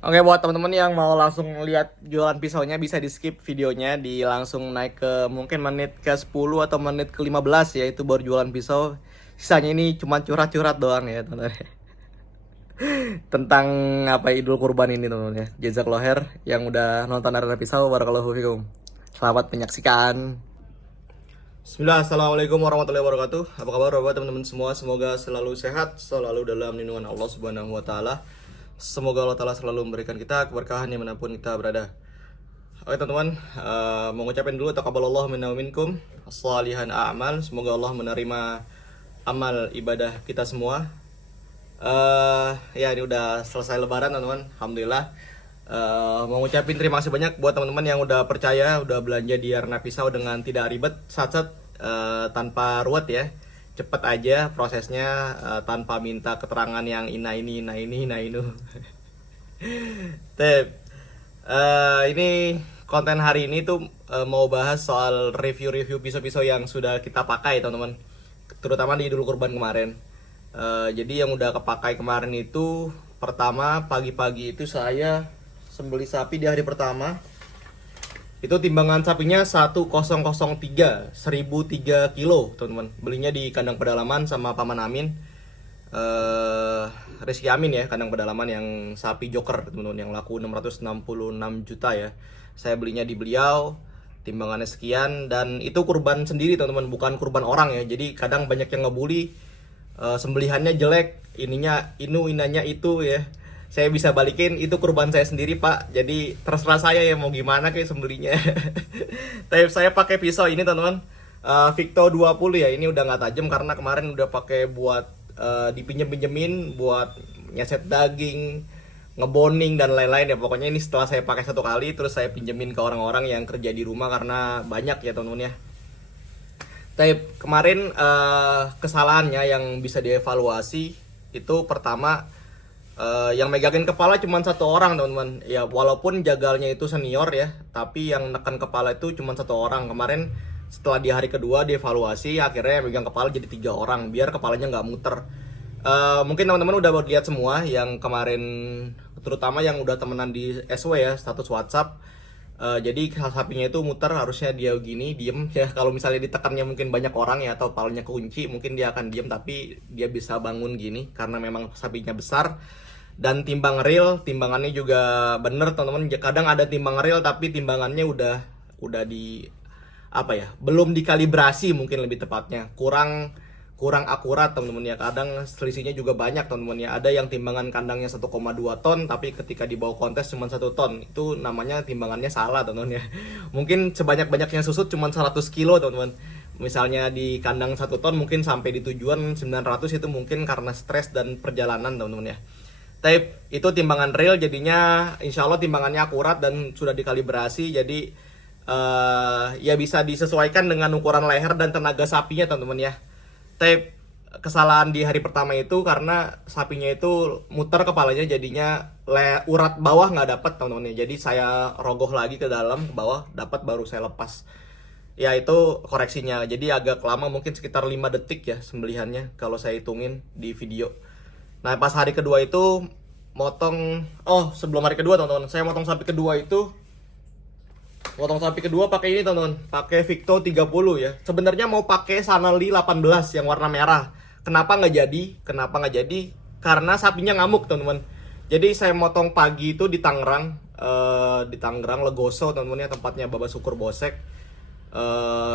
Oke, buat teman-teman yang mau langsung lihat jualan pisaunya bisa di skip videonya, di langsung naik ke mungkin menit ke 10 atau menit ke 15 ya, itu baru jualan pisau. Sisanya ini cuma curhat-curhat doang ya, teman-teman. Tentang apa Idul Kurban ini, teman-teman ya. Jazakallahu khair yang udah nonton Arena Pisau, barakallahu fikum. Selamat menyaksikan. Bismillah, assalamualaikum warahmatullahi wabarakatuh. Apa kabar bapak teman-teman semua? Semoga selalu sehat, selalu dalam lindungan Allah Subhanahu wa Ta'ala. Semoga Allah Ta'ala selalu memberikan kita keberkahan dimanapun kita berada. Oke teman-teman, mau ngucapin dulu taqabbalallahu minna wa minkum as-salihan a'mal. Semoga Allah menerima amal ibadah kita semua. Ya ini udah selesai lebaran teman-teman, alhamdulillah. Mau ngucapin terima kasih banyak buat teman-teman yang udah percaya, udah belanja di Arena Pisau dengan tidak ribet, sat-sat, tanpa ruwet ya. Cepet aja prosesnya, tanpa minta keterangan yang ina ini, ina ini, ina ini. Ini konten hari ini tuh mau bahas soal review-review pisau-pisau yang sudah kita pakai teman-teman, terutama di Idul Kurban kemarin. Jadi yang udah kepakai kemarin itu, pertama pagi-pagi itu saya sembeli sapi di hari pertama. Itu timbangan sapinya 1003 kilo teman-teman. Belinya di kandang pedalaman sama Paman Amin, Rizky Amin ya, kandang pedalaman yang sapi joker teman-teman, yang laku 666 juta ya. Saya belinya di beliau, timbangannya sekian, dan itu kurban sendiri teman-teman, bukan kurban orang ya. Jadi kadang banyak yang ngebully, sembelihannya jelek, ininya inanya itu ya. Saya bisa balikin, itu kurban saya sendiri pak, jadi terserah saya ya mau gimana kayak sembelinya. Tapi saya pakai pisau ini teman-teman, Victo 20 ya. Ini udah nggak tajam karena kemarin udah pakai buat dipinjem-pinjemin buat nyeset daging, ngeboning dan lain-lain ya. Pokoknya ini setelah saya pakai satu kali terus saya pinjemin ke orang-orang yang kerja di rumah karena banyak ya teman-teman ya. Tapi kemarin kesalahannya yang bisa dievaluasi itu, pertama, yang megangin kepala cuma satu orang teman-teman ya, walaupun jagalnya itu senior ya, tapi yang neken kepala itu cuma satu orang. Kemarin setelah di hari kedua dievaluasi, akhirnya yang megang kepala jadi 3 orang biar kepalanya nggak muter. Mungkin teman-teman udah lihat semua yang kemarin, terutama yang udah temenan di SW ya, status WhatsApp. Jadi sapinya itu muter, harusnya dia gini diem ya. Kalau misalnya ditekannya mungkin banyak orang ya, atau palanya kekunci, mungkin dia akan diem, tapi dia bisa bangun gini karena memang sapinya besar. Dan timbang real, timbangannya juga bener teman-teman. Kadang ada timbang real tapi timbangannya udah di apa ya, belum dikalibrasi mungkin lebih tepatnya, kurang akurat teman-teman ya. Kadang selisihnya juga banyak teman-teman ya. Ada yang timbangan kandangnya 1,2 ton tapi ketika dibawa kontes cuma 1 ton. Itu namanya timbangannya salah teman-teman ya. Mungkin sebanyak-banyaknya susut cuma 100 kilo teman-teman. Misalnya di kandang 1 ton, mungkin sampai di tujuan 900, itu mungkin karena stres dan perjalanan teman-teman ya. Tapi itu timbangan real, jadinya insya Allah timbangannya akurat dan sudah dikalibrasi. Jadi ya bisa disesuaikan dengan ukuran leher dan tenaga sapinya teman-teman ya. Tapi kesalahan di hari pertama itu karena sapinya itu muter kepalanya, jadinya urat bawah nggak dapat teman-teman ya. Jadi saya rogoh lagi ke dalam, ke bawah dapat, baru saya lepas. Ya itu koreksinya. Jadi agak lama, mungkin sekitar 5 detik ya sembelihannya kalau saya hitungin di video. Nah pas hari kedua itu motong, sebelum hari kedua teman-teman, saya motong sapi kedua itu, pakai ini teman-teman, pakai Victo 30 ya. Sebenarnya mau pakai Sanali 18 yang warna merah. Kenapa nggak jadi? Karena sapinya ngamuk teman-teman. Jadi saya motong pagi itu di Tangerang, Legoso teman-teman ya, tempatnya Bapak Syukur Bosek.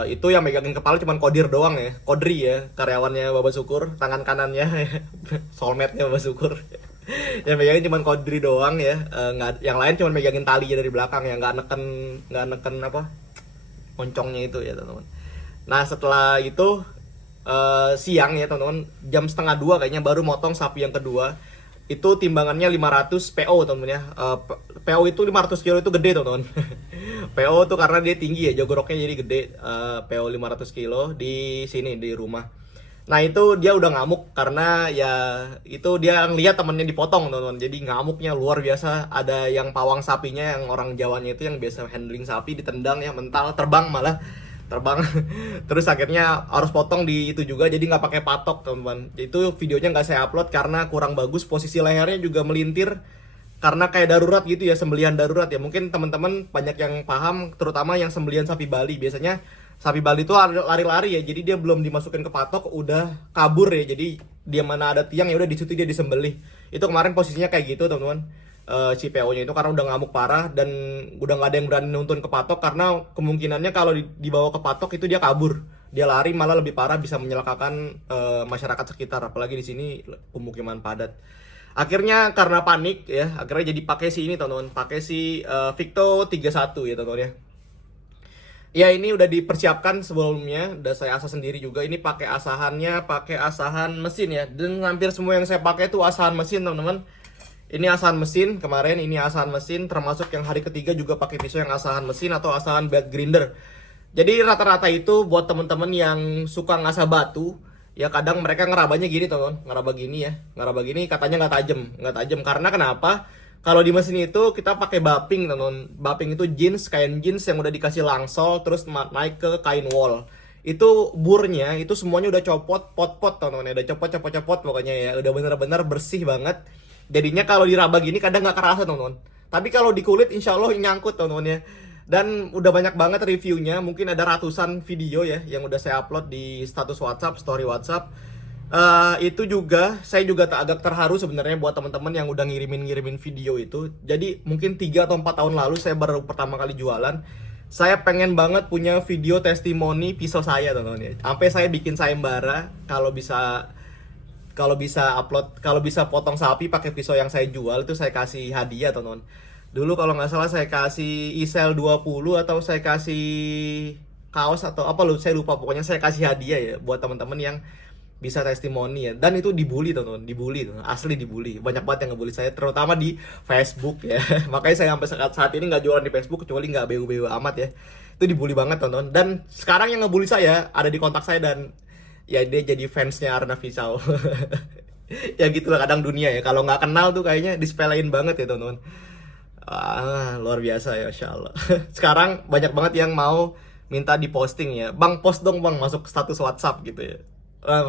Itu yang megangin kepala cuman Kodir doang ya, Kodri ya, karyawannya Bapak Syukur, tangan kanannya soulmate-nya Bapak Syukur. Yang megangin cuman Kodri doang ya, nggak, yang lain cuman megangin tali dari belakang ya, nggak neken apa moncongnya itu ya teman-teman. Nah setelah itu siang ya teman-teman, jam setengah 2 kayaknya baru motong sapi yang kedua. Itu timbangannya 500 PO teman-teman ya. PO itu 500 kilo itu gede teman-teman. PO tuh karena dia tinggi ya, jogroknya jadi gede. PO 500 kilo di sini di rumah. Nah itu dia udah ngamuk karena ya itu dia ngeliat temennya dipotong teman-teman. Jadi ngamuknya luar biasa. Ada yang pawang sapinya, yang orang Jawanya itu yang biasa handling sapi, ditendang ya, mental, terbang malah. Terus akhirnya harus potong di itu juga, jadi nggak pakai patok teman-teman. Itu videonya nggak saya upload karena kurang bagus, posisi lehernya juga melintir karena kayak darurat gitu ya, sembelihan darurat ya. Mungkin teman-teman banyak yang paham, terutama yang sembelihan sapi Bali. Biasanya sapi Bali itu lari-lari ya, jadi dia belum dimasukin ke patok udah kabur ya. Jadi dia mana ada tiang ya udah di situ dia disembelih. Itu kemarin posisinya kayak gitu teman-teman. Si PO-nya itu karena udah ngamuk parah dan udah nggak ada yang berani nuntun ke patok, karena kemungkinannya kalau dibawa ke patok itu dia kabur, dia lari malah lebih parah, bisa menyelakakan masyarakat sekitar, apalagi di sini pemukiman padat. Akhirnya karena panik ya, akhirnya jadi pakai si ini teman-teman, pakai si Victo 31 ya teman-teman ya. Ya ini udah dipersiapkan sebelumnya, udah saya asah sendiri juga. Ini pakai asahannya, pakai asahan mesin ya. Dan hampir semua yang saya pakai itu asahan mesin teman-teman. Ini asahan mesin kemarin, ini asahan mesin, termasuk yang hari ketiga juga pakai pisau yang asahan mesin atau asahan bed grinder. Jadi rata-rata itu buat temen-temen yang suka ngasah batu, ya kadang mereka ngerabanya gini teman, ngeraba gini ya, ngeraba gini katanya nggak tajam karena kenapa? Kalau di mesin itu kita pakai buffing teman, buffing itu jeans, kain jeans yang udah dikasih langsol terus naik ke kain wol. Itu burnya itu semuanya udah copot, pot-pot teman-teman, udah copot pokoknya ya, udah bener-bener bersih banget. Jadinya kalau diraba gini kadang nggak kerasa teman-teman. Tapi kalau di kulit insya Allah nyangkut teman-teman ya. Dan udah banyak banget reviewnya, mungkin ada ratusan video ya yang udah saya upload di status WhatsApp, story WhatsApp. Itu juga saya juga agak terharu sebenarnya buat teman-teman yang udah ngirimin video itu. Jadi mungkin 3 atau 4 tahun lalu saya baru pertama kali jualan. Saya pengen banget punya video testimoni pisau saya teman-teman ya. Sampai saya bikin sayembara kalau bisa upload, kalau bisa potong sapi pakai pisau yang saya jual itu saya kasih hadiah teman-teman. Dulu kalau nggak salah saya kasih isel 20 atau saya kasih kaos atau apa loh, saya lupa, pokoknya saya kasih hadiah ya buat teman-teman yang bisa testimoni ya. Dan itu dibully teman-teman, dibully teman, asli dibully. Banyak banget yang ngebully saya, terutama di Facebook ya. Makanya saya sampai saat ini nggak jualan di Facebook kecuali nggak beu-beu amat ya. Itu dibully banget teman-teman. Dan sekarang yang ngebully saya ada di kontak saya dan ya dia jadi fansnya Arnav Pisau. Ya gitulah kadang dunia ya, kalau nggak kenal tuh kayaknya disepelein banget ya teman-teman. Luar biasa ya, Masya Allah. Sekarang banyak banget yang mau minta diposting ya, bang post dong bang, masuk status WhatsApp gitu ya.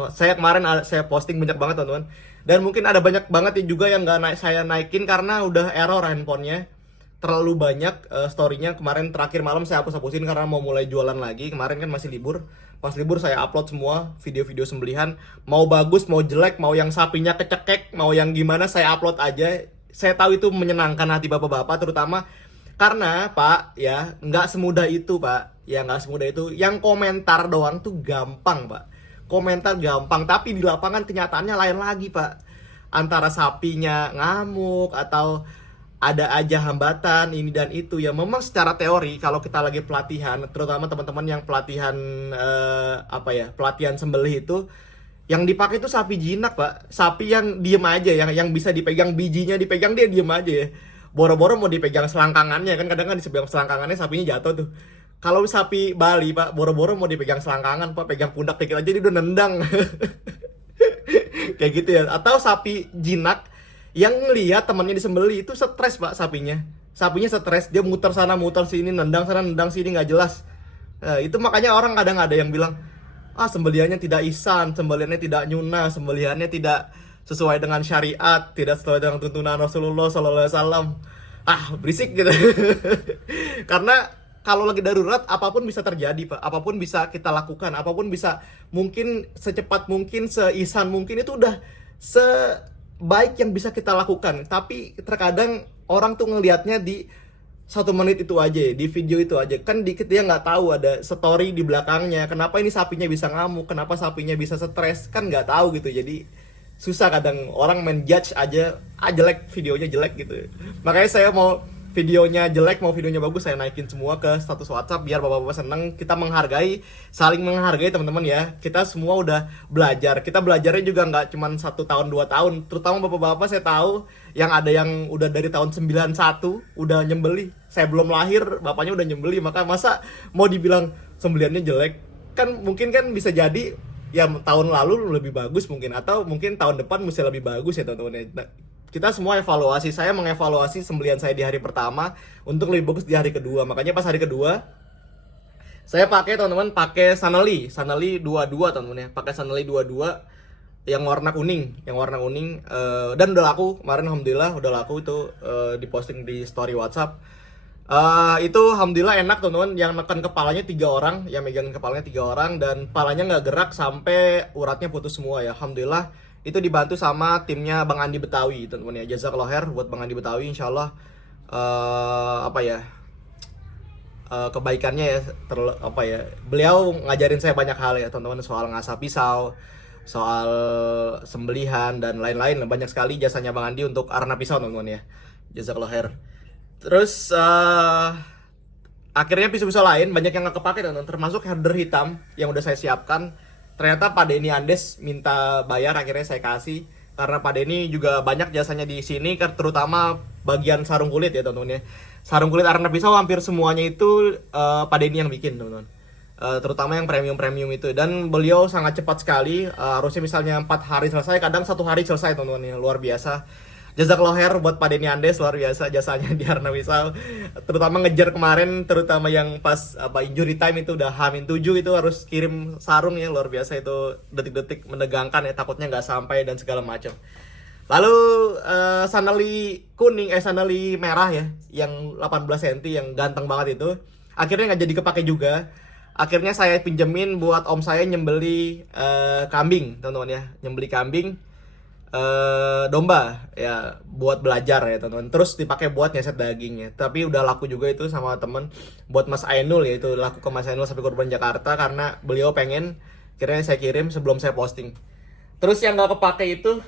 Saya kemarin saya posting banyak banget teman-teman, dan mungkin ada banyak banget juga yang nggak saya naikin karena udah error handphonenya, terlalu banyak storynya. Kemarin terakhir malam saya hapus-hapusin karena mau mulai jualan lagi. Kemarin kan masih libur, pas libur saya upload semua video-video sembelihan, mau bagus mau jelek, mau yang sapinya kecekek, mau yang gimana saya upload aja. Saya tahu itu menyenangkan hati bapak-bapak, terutama karena Pak ya nggak semudah itu Pak ya, nggak semudah itu. Yang komentar doang tuh gampang Pak, komentar gampang, tapi di lapangan kenyataannya lain lagi Pak. Antara sapinya ngamuk atau ada aja hambatan ini dan itu ya. Memang secara teori kalau kita lagi pelatihan, terutama teman-teman yang pelatihan pelatihan sembelih itu, yang dipakai itu sapi jinak Pak, sapi yang diem aja, yang bisa dipegang, bijinya dipegang dia diem aja ya. Boro-boro mau dipegang selangkangannya kan, kadang kan dipegang selangkangannya sapinya jatuh tuh. Kalau sapi Bali Pak, boro-boro mau dipegang selangkangan Pak, pegang pundak dikit aja dia udah nendang. Kayak gitu ya. Atau sapi jinak yang ngelihat temannya disembeli itu stres Pak, sapinya stres, dia muter sana muter sini, nendang sana nendang sini, nggak jelas. Itu makanya orang kadang ada yang bilang, sembelihannya tidak ihsan, sembelihannya tidak nyunah, sembelihannya tidak sesuai dengan syariat, tidak sesuai dengan tuntunan Rasulullah SAW. Berisik gitu. Karena kalau lagi darurat apapun bisa terjadi Pak, apapun bisa kita lakukan, apapun bisa, mungkin secepat mungkin, seihsan mungkin, itu udah sebaik yang bisa kita lakukan. Tapi terkadang orang tuh ngelihatnya di 1 menit itu aja, di video itu aja. Kan dikit dia nggak tahu ada story di belakangnya. Kenapa ini sapinya bisa ngamuk, kenapa sapinya bisa stres, kan nggak tahu gitu. Jadi susah kadang orang main judge aja, jelek, videonya jelek gitu. Makanya saya mau videonya jelek, mau videonya bagus, saya naikin semua ke status WhatsApp biar bapak-bapak seneng. Kita menghargai, saling menghargai teman-teman ya. Kita semua udah belajar. Kita belajarnya juga nggak cuma 1 tahun 2 tahun. Terutama bapak-bapak saya tahu yang ada yang udah dari tahun 91 udah nyembeli. Saya belum lahir, bapaknya udah nyembeli. Masa mau dibilang sembeliannya jelek? Kan mungkin kan bisa jadi ya tahun lalu lebih bagus mungkin, atau mungkin tahun depan mesti lebih bagus ya teman-teman. Nah, kita semua evaluasi, saya mengevaluasi sembelihan saya di hari pertama untuk lebih bagus di hari kedua. Makanya pas hari kedua saya pakai teman-teman, pakai Saneli 22 teman-teman ya, pakai Saneli 22. yang warna kuning, dan udah laku kemarin, alhamdulillah udah laku itu, diposting di story WhatsApp. Itu alhamdulillah enak teman-teman, yang neken kepalanya 3 orang, yang megang kepalanya 3 orang, dan kepalanya nggak gerak sampai uratnya putus semua ya, alhamdulillah. Itu dibantu sama timnya Bang Andi Betawi teman-teman ya, jazakallahu khair buat Bang Andi Betawi, insyaallah apa ya, kebaikannya ya, apa ya, beliau ngajarin saya banyak hal ya teman-teman, soal ngasah pisau, soal sembelihan dan lain-lain. Banyak sekali jasanya Bang Andi untuk arena pisau teman-teman ya, jazakallahu khair. Terus akhirnya pisau-pisau lain banyak yang nggak kepake teman-teman, termasuk herder hitam yang udah saya siapkan. Ternyata Pak Denny Andes minta bayar, akhirnya saya kasih, karena Pak Denny juga banyak jasanya di sini, terutama bagian sarung kulit ya teman-teman ya. Sarung kulit arena pisau hampir semuanya itu Pak Denny yang bikin teman-teman. Terutama yang premium itu, dan beliau sangat cepat sekali. Harusnya misalnya 4 hari selesai, kadang 1 hari selesai teman-teman ya, luar biasa. Jazakallahu khair buat Pak Denny Andes, luar biasa jasanya di arena pisau, terutama ngejar kemarin, terutama yang pas injury time itu udah H-7 itu harus kirim sarung ya, luar biasa itu, detik-detik menegangkan ya, takutnya nggak sampai dan segala macam. Lalu sandali kuning, sandali merah ya, yang 18 cm yang ganteng banget itu, akhirnya nggak jadi kepake juga. Akhirnya saya pinjemin buat om saya nyembeli kambing teman-teman ya, nyembeli kambing, domba ya, buat belajar ya teman-teman. Terus dipakai buat nyeset dagingnya. Tapi udah laku juga itu sama temen, buat Mas Ainul ya, itu laku ke Mas Ainul sampai Kurban Jakarta, karena beliau pengen, akhirnya saya kirim sebelum saya posting. Terus yang nggak kepake itu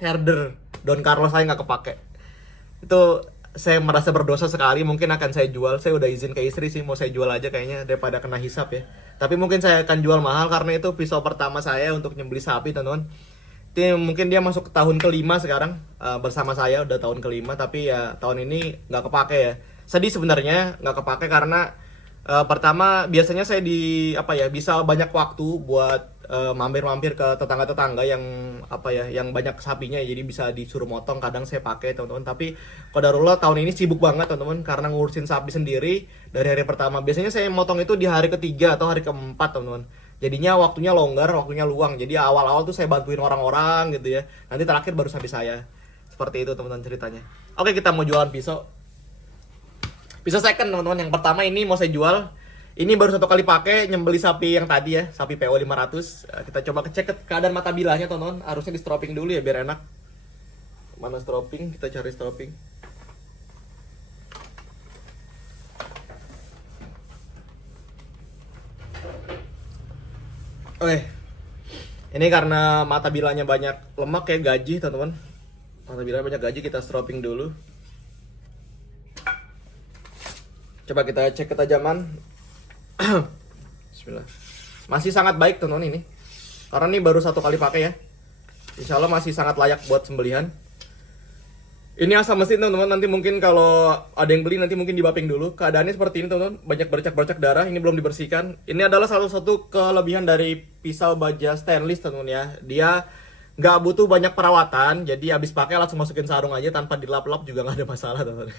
herder Don Carlos, saya nggak kepake. Itu saya merasa berdosa sekali, mungkin akan saya jual. Saya udah izin ke istri sih, mau saya jual aja kayaknya daripada kena hisap ya. Tapi mungkin saya akan jual mahal, karena itu pisau pertama saya untuk nyembeli sapi teman-teman. Mungkin dia masuk ke tahun kelima sekarang, bersama saya udah tahun kelima, tapi ya tahun ini nggak kepake ya. Sedih sebenarnya nggak kepake, karena pertama biasanya saya bisa banyak waktu buat mampir-mampir ke tetangga-tetangga yang yang banyak sapinya, jadi bisa disuruh motong, kadang saya pakai teman-teman. Tapi qadarullah tahun ini sibuk banget teman-teman, karena ngurusin sapi sendiri dari hari pertama. Biasanya saya motong itu di hari ketiga atau hari keempat teman-teman, jadinya waktunya longgar, waktunya luang. Jadi awal-awal tuh saya bantuin orang-orang gitu ya, nanti terakhir baru sampai saya. Seperti itu teman-teman ceritanya. Oke, kita mau jualan pisau second teman-teman. Yang pertama ini mau saya jual, ini baru 1 kali pakai, nyembeli sapi yang tadi ya, sapi PO 500. Kita coba cek keadaan mata bilahnya teman-teman. Harusnya di stropping dulu ya biar enak. Mana stropping? Kita cari stropping. Oke, ini karena mata bilahnya banyak lemak kayak gaji teman-teman. Mata bilahnya banyak gaji, kita stropping dulu. Coba kita cek ketajaman. Bismillah. Masih sangat baik teman-teman ini, karena ini baru 1 kali pakai ya. Insya Allah masih sangat layak buat sembelihan. Ini asal mesin teman-teman, nanti mungkin kalau ada yang beli nanti mungkin dibaping dulu. Keadaannya seperti ini teman-teman, banyak bercak-bercak darah, ini belum dibersihkan. Ini adalah salah satu kelebihan dari pisau baja stainless teman-teman ya. Dia nggak butuh banyak perawatan, jadi habis pakai langsung masukin sarung aja tanpa dilap-lap juga nggak ada masalah teman-teman.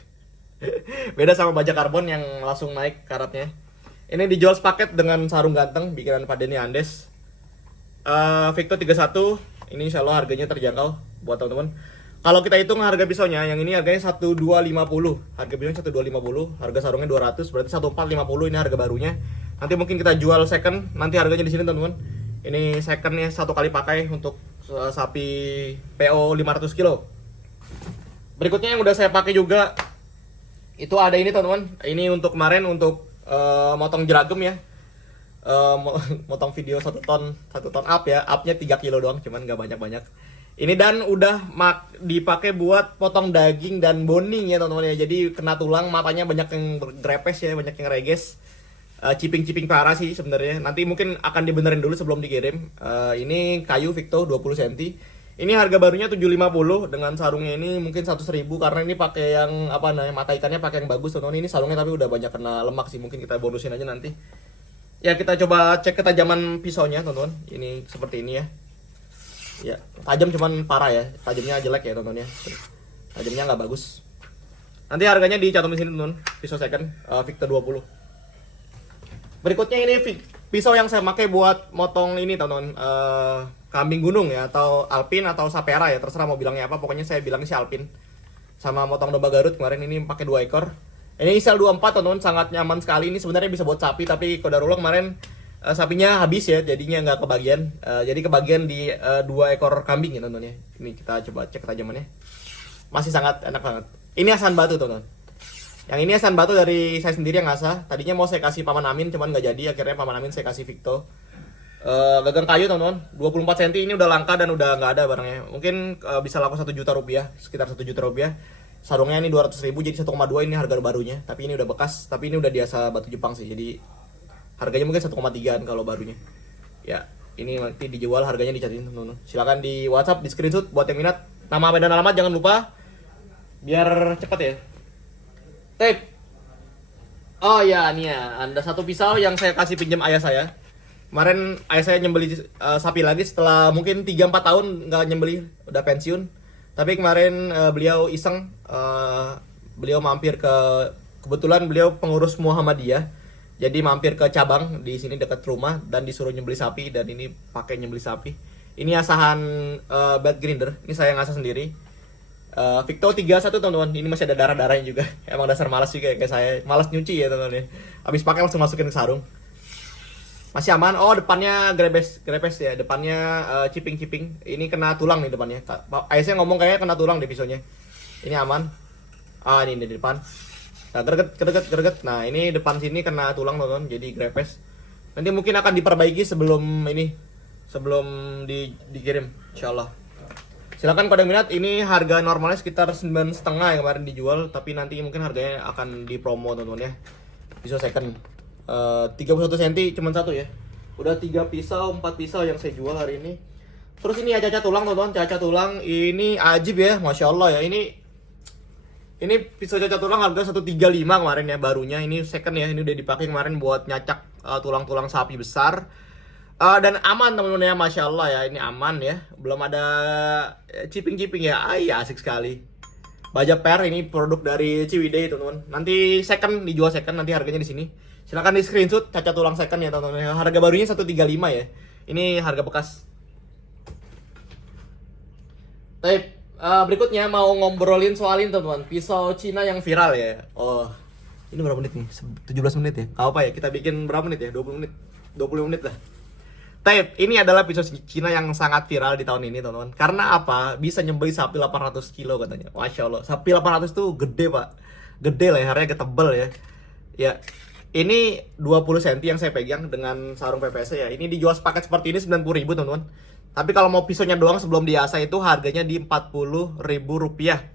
Beda sama baja karbon yang langsung naik karatnya. Ini dijual sepaket dengan sarung ganteng bikinan Pak Denny Andes, Victor 31. Ini insya Allah harganya terjangkau buat teman-teman. Kalau kita hitung harga pisaunya, yang ini harganya 1250. Harga pisaunya 1250, harga sarungnya 200, berarti 1450 ini harga barunya. Nanti mungkin kita jual second, nanti harganya di sini teman-teman. Ini secondnya 1 kali pakai untuk sapi PO 500 kilo. Berikutnya yang udah saya pakai juga, itu ada ini teman-teman. Ini untuk kemarin untuk motong jeragem ya. Motong video 1 ton up ya. Upnya 3 kilo doang, cuman nggak banyak-banyak. Ini dan udah dipakai buat potong daging dan boning ya teman-teman ya. Jadi kena tulang, matanya banyak yang grepes ya, banyak yang reges. Ciping-ciping parah sih sebenarnya. Nanti mungkin akan dibenerin dulu sebelum dikirim. Ini kayu Victo 20 cm. Ini harga barunya 750, dengan sarungnya ini mungkin 100.000, karena ini pakai yang mata ikannya pakai yang bagus teman-teman. Ini sarungnya tapi udah banyak kena lemak sih, mungkin kita bonusin aja nanti. Ya, kita coba cek ketajaman pisaunya teman-teman. Ini seperti ini ya. Ya, tajam cuman parah ya. Tajamnya jelek ya teman-teman ya. Tajamnya nggak bagus. Nanti harganya dicantum di sini teman-teman. Pisau second Victor 20. Berikutnya ini pisau yang saya pakai buat motong ini teman-teman, kambing gunung ya, atau Alpin atau Sapera ya, terserah mau bilangnya apa, pokoknya saya bilangnya si Alpin. Sama motong domba Garut kemarin ini pakai 2 ekor. Ini sel 24 teman-teman, sangat nyaman sekali. Ini sebenarnya bisa buat sapi, tapi kodarullah kemarin sapinya habis ya, jadinya nggak kebagian. Jadi kebagian di 2 ekor kambing ya teman-teman ya. Ini kita coba cek ketajamannya. Masih sangat enak banget. Ini asan batu teman-teman. Yang ini asan batu dari saya sendiri yang ngasah. Tadinya mau saya kasih Paman Amin, cuman nggak jadi. Akhirnya Paman Amin saya kasih Victo. Gagang kayu teman-teman, 24 cm ini udah langka dan udah nggak ada barangnya. Mungkin bisa laku 1 juta rupiah, sekitar 1 juta rupiah. Sarungnya ini 200.000, jadi 1,2 ini harga barunya. Tapi ini udah bekas, tapi ini udah biasa batu Jepang sih. Jadi harganya mungkin 1,3an kalau barunya. Ya, ini nanti dijual harganya dicatin teman-teman. Silakan di WhatsApp, di screenshot buat yang minat. Nama dan alamat jangan lupa. Biar cepat ya. Tape. Oh ya, nih ya, ada satu pisau yang saya kasih pinjam ayah saya. Kemarin ayah saya nyembeli sapi lagi setelah mungkin 3-4 tahun nggak nyembeli, udah pensiun. Tapi kemarin beliau iseng, beliau mampir kebetulan beliau pengurus Muhammadiyah. Jadi mampir ke cabang di sini dekat rumah dan disuruh nyembeli sapi, dan ini pakai nyembeli sapi. Ini asahan bed grinder, ini saya ngasah sendiri. Victo 31 teman-teman, ini masih ada darah-darahnya juga. Emang dasar malas juga ya, kayak saya, malas nyuci ya teman-teman ya. Habis pakai langsung masukin ke sarung. Masih aman. Oh, depannya grepes ya, depannya ciping. Ini kena tulang nih depannya. Ayah saya ngomong kayaknya kena tulang di pisaunya. Ini aman. Ini di depan. Nah, greget. Nah, ini depan sini kena tulang teman-teman, jadi grepes. Nanti mungkin akan diperbaiki sebelum dikirim, insyaallah. Silakan kalau ada minat. Ini harga normalnya sekitar 9,5 yang kemarin dijual, tapi nanti mungkin harganya akan dipromo teman-teman ya. Pisau second. 31 cm cuma satu ya. Udah 3 pisau, 4 pisau yang saya jual hari ini. Terus ini caca tulang teman-teman, caca tulang ini ajib ya, masya Allah ya. Ini pisau caca tulang harga 135 kemarin ya, barunya. Ini second ya, ini udah dipakai kemarin buat nyacak tulang-tulang sapi besar. Dan aman teman-teman ya, masya Allah ya, ini aman ya. Belum ada ciping-ciping ya, asik sekali. Baja Per ini produk dari Ciwidey teman-teman. Nanti second dijual second, nanti harganya di sini. Silakan di screenshot caca tulang second ya teman-teman. Harga barunya 135 ya. Ini harga bekas. Tapi berikutnya mau ngobrolin soalin teman-teman, pisau Cina yang viral ya. Oh, ini berapa menit nih? 17 menit ya. Apa ya? Kita bikin berapa menit ya? 20 menit. 20 menit lah. Tapi ini adalah pisau Cina yang sangat viral di tahun ini teman-teman. Karena apa? Bisa nyembeli sapi 800 kilo katanya. Masya Allah. Sapi 800 tuh gede pak. Gede lah, lehernya tebel ya. Ya. Ini 20 cm yang saya pegang dengan sarung PPS ya. Ini dijual sepaket seperti ini 90.000 teman-teman. Tapi kalau mau pisaunya doang sebelum diasah itu harganya di 40.000 rupiah.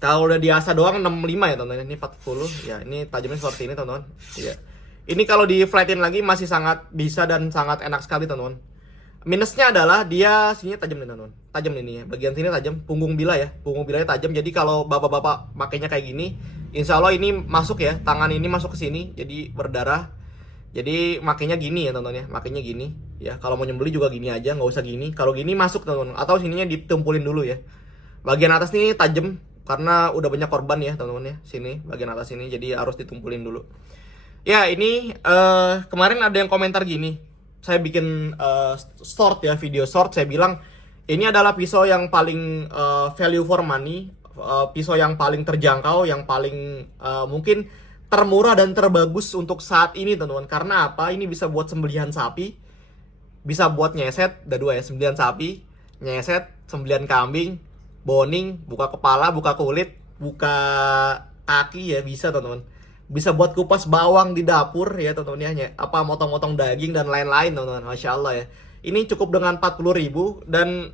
Kalau udah diasah doang 65 ya teman-teman. Ini 40 ya. Ini tajamnya seperti ini teman-teman. Iya. Ini kalau di flatten lagi masih sangat bisa dan sangat enak sekali teman-teman. Minusnya adalah dia sini tajam nih teman-teman. Tajam ini ya. Bagian sini tajam, punggung bila ya. Punggung bilanya tajam. Jadi kalau bapak-bapak makainya kayak gini, insya Allah ini masuk ya. Tangan ini masuk ke sini, jadi berdarah. Jadi makainya gini ya teman-teman ya. Makainya gini ya. Kalau mau nyembeli juga gini aja, nggak usah gini. Kalau gini masuk teman-teman. Atau sininya ditumpulin dulu ya. Bagian atas ini tajam karena udah banyak korban ya teman-teman ya. Sini bagian atas ini, jadi harus ditumpulin dulu. Ya ini kemarin ada yang komentar gini. Saya bikin short ya, video short. Saya bilang ini adalah pisau yang paling value for money, pisau yang paling terjangkau, yang paling mungkin termurah dan terbagus untuk saat ini teman-teman. Karena apa? Ini bisa buat sembelihan sapi, bisa buat nyeset, ada 2 ya, sembelihan sapi, nyeset, sembelihan kambing, boning, buka kepala, buka kulit, buka kaki ya, bisa teman-teman. Bisa buat kupas bawang di dapur ya teman-teman ya. Apa motong-motong daging dan lain-lain teman-teman. Masya Allah ya. Ini cukup dengan 40.000. Dan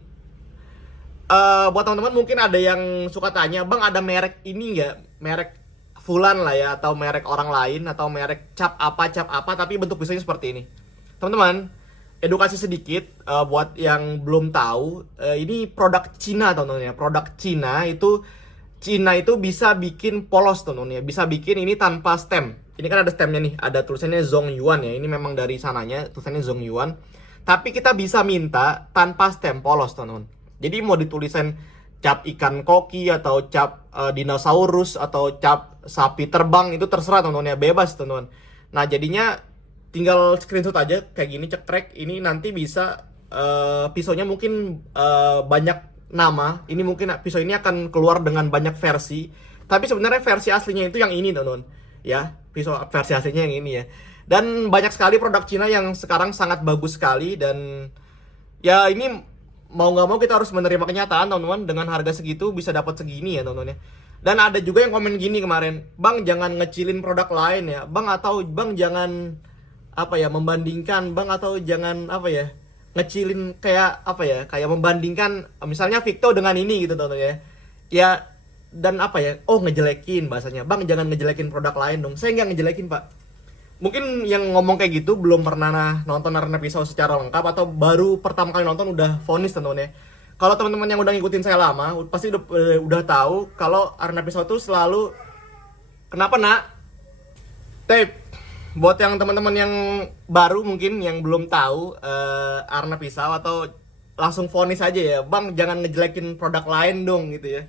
buat teman-teman mungkin ada yang suka tanya, bang ada merek ini nggak? Merek fulan lah ya, atau merek orang lain, atau merek cap apa tapi bentuk pisaunya seperti ini. Teman-teman, edukasi sedikit buat yang belum tahu, ini produk Cina teman-teman ya. Produk Cina itu bisa bikin polos teman-teman ya. Bisa bikin ini tanpa stem. Ini kan ada stemnya nih, ada tulisannya Zongyuan ya. Ini memang dari sananya tulisannya Zongyuan. Tapi kita bisa minta tanpa stem polos teman-teman. Jadi mau ditulisan cap ikan koki atau cap dinosaurus atau cap sapi terbang, itu terserah teman-teman ya, bebas teman-teman. Nah jadinya tinggal screenshot aja kayak gini, cekrek. Ini nanti bisa pisaunya mungkin banyak nama. Ini mungkin pisau ini akan keluar dengan banyak versi. Tapi sebenarnya versi aslinya itu yang ini, teman-teman. Ya, pisau versi aslinya yang ini ya. Dan banyak sekali produk Cina yang sekarang sangat bagus sekali, dan ya ini mau nggak mau kita harus menerima kenyataan, teman-teman. Dengan harga segitu bisa dapat segini ya, teman-teman ya. Dan ada juga yang komen gini kemarin, "Bang, jangan ngecilin produk lain ya, Bang, atau Bang jangan apa ya, membandingkan, Bang, atau jangan apa ya, ngecilin kayak apa ya, kayak membandingkan misalnya Victo dengan ini gitu, teman-teman ya." Ya, dan apa ya, oh ngejelekin bahasanya, "Bang, jangan ngejelekin produk lain dong." Saya nggak ngejelekin, Pak. Mungkin yang ngomong kayak gitu belum pernah nonton Arena Pisau secara lengkap, atau baru pertama kali nonton udah vonis, teman-teman ya. Kalau teman-teman yang udah ngikutin saya lama, pasti udah tahu kalau Arena Pisau itu selalu, kenapa nak? Tape. Buat yang teman-teman yang baru mungkin yang belum tahu Arena Pisau, atau langsung vonis aja ya, "Bang, jangan ngejelekin produk lain dong," gitu ya.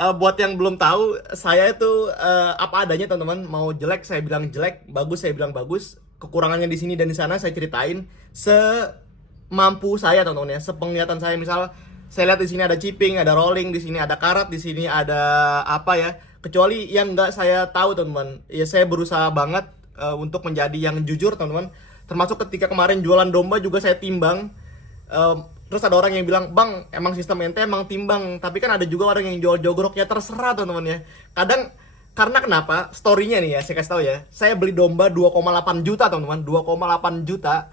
Buat yang belum tahu, saya itu apa adanya, teman-teman. Mau jelek saya bilang jelek, bagus saya bilang bagus. Kekurangannya di sini dan di sana saya ceritain semampu saya, teman-teman ya. Sepenglihatan saya, misal saya lihat di sini ada chipping, ada rolling, di sini ada karat, di sini ada apa ya. Kecuali yang nggak saya tahu, teman-teman. Ya saya berusaha banget untuk menjadi yang jujur, teman-teman. Termasuk ketika kemarin jualan domba juga saya timbang. Terus ada orang yang bilang, "Bang, emang sistem ente emang timbang." Tapi kan ada juga orang yang jual jogrok, ya terserah, teman-teman ya. Kadang karena kenapa? Story-nya nih ya, saya kasih tahu ya. Saya beli domba 2,8 juta, teman-teman. 2,8 juta.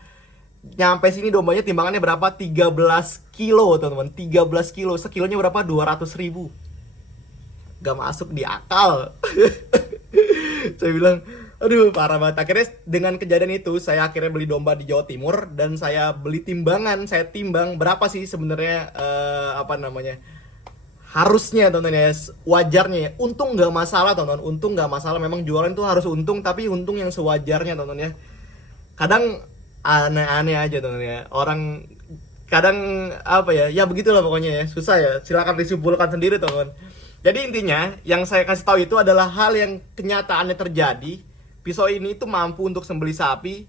Nyampe sini dombanya timbangannya berapa? 13 kilo, teman-teman. 13 kilo. Sekilonya berapa? 200 ribu. Gak masuk di akal. Saya bilang, aduh parah banget. Akhirnya dengan kejadian itu saya akhirnya beli domba di Jawa Timur, dan saya beli timbangan, saya timbang berapa sih sebenarnya apa namanya, harusnya, teman-teman ya, wajarnya ya. Untung nggak masalah, teman-teman. Untung nggak masalah. Memang jualan tuh harus untung, tapi untung yang sewajarnya, teman-teman ya. Kadang aneh-aneh aja, teman-teman ya. Orang kadang apa ya, ya begitulah pokoknya ya. Susah ya. Silakan disimpulkan sendiri, teman-teman. Jadi intinya yang saya kasih tahu itu adalah hal yang kenyataannya terjadi. Pisau ini tuh mampu untuk sembeli sapi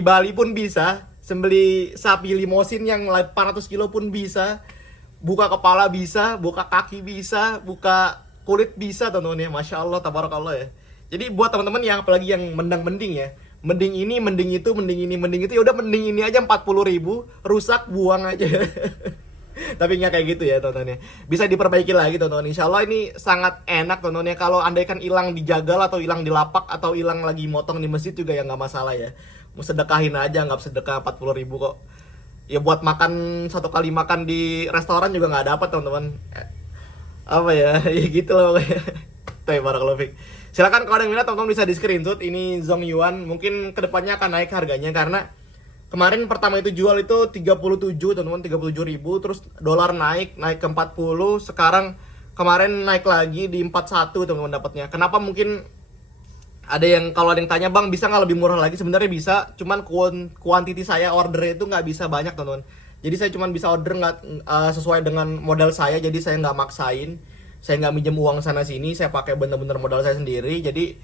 Bali pun bisa, sembeli sapi limosin yang 400 kilo pun bisa, buka kepala bisa, buka kaki bisa, buka kulit bisa, teman-teman ya. Masya Allah, tabarakallah ya. Jadi buat teman-teman yang apalagi yang mending ya, mending ini, mending itu, mending ini, mending itu, ya udah mending ini aja 40 ribu, rusak buang aja. Tapi nggak kayak gitu ya, teman-teman ya. Bisa diperbaiki lagi, teman-teman. Insya Allah ini sangat enak, teman-teman ya. Kalau andaikan hilang di jagal, atau hilang di lapak, atau hilang lagi motong di masjid juga ya nggak masalah ya. Mau sedekahin aja, nggak sedekah 40 ribu kok. Ya buat makan, satu kali makan di restoran juga nggak dapat, teman-teman. Apa ya, ya gitu loh pokoknya. Tapi barakallahu fik. Silakan kalau ada yang minat, teman-teman bisa di screenshot. Ini Zhong Yuan, mungkin kedepannya akan naik harganya, karena kemarin pertama itu jual itu 37, teman-teman, 37 ribu. Terus dolar naik ke 40. Sekarang kemarin naik lagi di 41, teman-teman, dapatnya. Kenapa? Mungkin ada yang, kalau ada yang tanya, "Bang, bisa nggak lebih murah lagi?" Sebenarnya bisa, cuman kuantiti saya ordernya itu nggak bisa banyak, teman-teman. Jadi saya cuman bisa order nggak sesuai dengan modal saya. Jadi saya nggak maksain, saya nggak minjem uang sana sini, saya pakai bener-bener modal saya sendiri. Jadi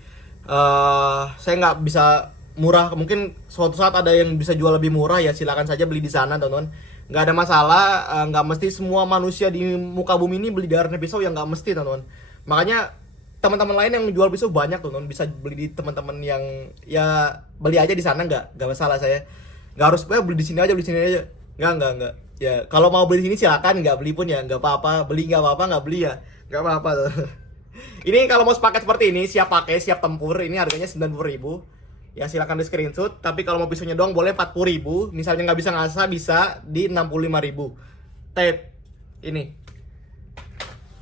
saya nggak bisa murah. Mungkin suatu saat ada yang bisa jual lebih murah, ya silakan saja beli di sana, teman-teman. Nggak ada masalah. Nggak mesti semua manusia di muka bumi ini beli di Arena Pisau, yang nggak mesti, teman-teman. Makanya teman-teman lain yang jual pisau banyak, teman-teman. Bisa beli di teman-teman yang, ya beli aja di sana, nggak masalah. Saya nggak harus beli di sini aja, beli di sini aja. Nggak. Ya kalau mau beli di sini silakan, nggak beli pun ya nggak apa-apa. Beli nggak apa-apa, nggak beli ya nggak apa-apa tuh. Ini kalau mau sepaket seperti ini, siap pakai, siap tempur, ini harganya 90 ribu. Ya silakan di screenshot. Tapi kalau mau pisaunya doang boleh 40 ribu. Misalnya nggak bisa ngasah, bisa di 65 ribu. Tape ini.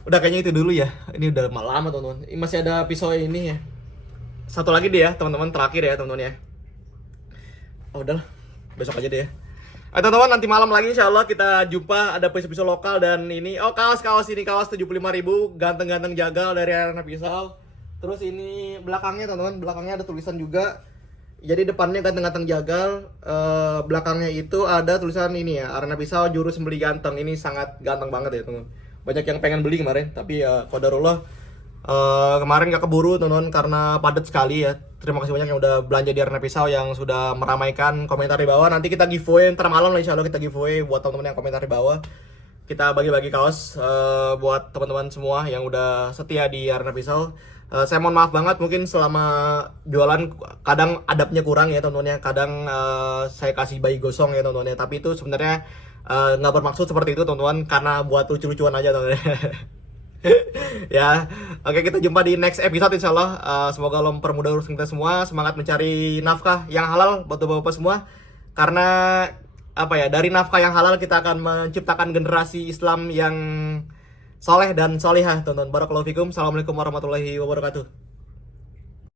Udah kayaknya itu dulu ya. Ini udah lama, teman-teman. Ini masih ada pisau ini ya. Satu lagi deh ya, teman-teman, terakhir ya, teman-teman ya. Oh udahlah, besok aja deh ya. Teman-teman, nanti malam lagi insya Allah kita jumpa. Ada pisau-pisau lokal, dan ini, oh kaos ini, kaos 75 ribu. Ganteng-ganteng jagal dari Arena Pisau. Terus ini belakangnya, teman-teman, belakangnya ada tulisan juga. Jadi depannya ganteng-ganteng jagal, belakangnya itu ada tulisan ini ya, Arena Pisau juru sembeli ganteng. Ini sangat ganteng banget ya, teman. Banyak yang pengen beli kemarin, tapi ya qadarullah Kemarin gak keburu teman-teman karena padat sekali ya. Terima kasih banyak yang udah belanja di Arena Pisau yang sudah meramaikan komentar di bawah. Nanti kita giveaway ntar malam lah, insya Allah kita giveaway buat teman-teman yang komentar di bawah. Kita bagi-bagi kaos buat teman-teman semua yang udah setia di Arena Pisau. Saya mohon maaf banget mungkin selama jualan kadang adabnya kurang ya teman-teman ya. Kadang saya kasih bayi gosong ya teman-teman ya. Tapi itu sebenarnya nggak bermaksud seperti itu teman-teman, karena buat lucu-lucuan aja teman-teman. Ya, oke, kita jumpa di next episode insya Allah. Semoga Allah mempermudah urusan kita semua, semangat mencari nafkah yang halal buat bapak-bapak semua. Karena apa ya, dari nafkah yang halal kita akan menciptakan generasi Islam yang soleh dan solihah, teman-teman. Barakallahu fikum. Assalamualaikum warahmatullahi wabarakatuh.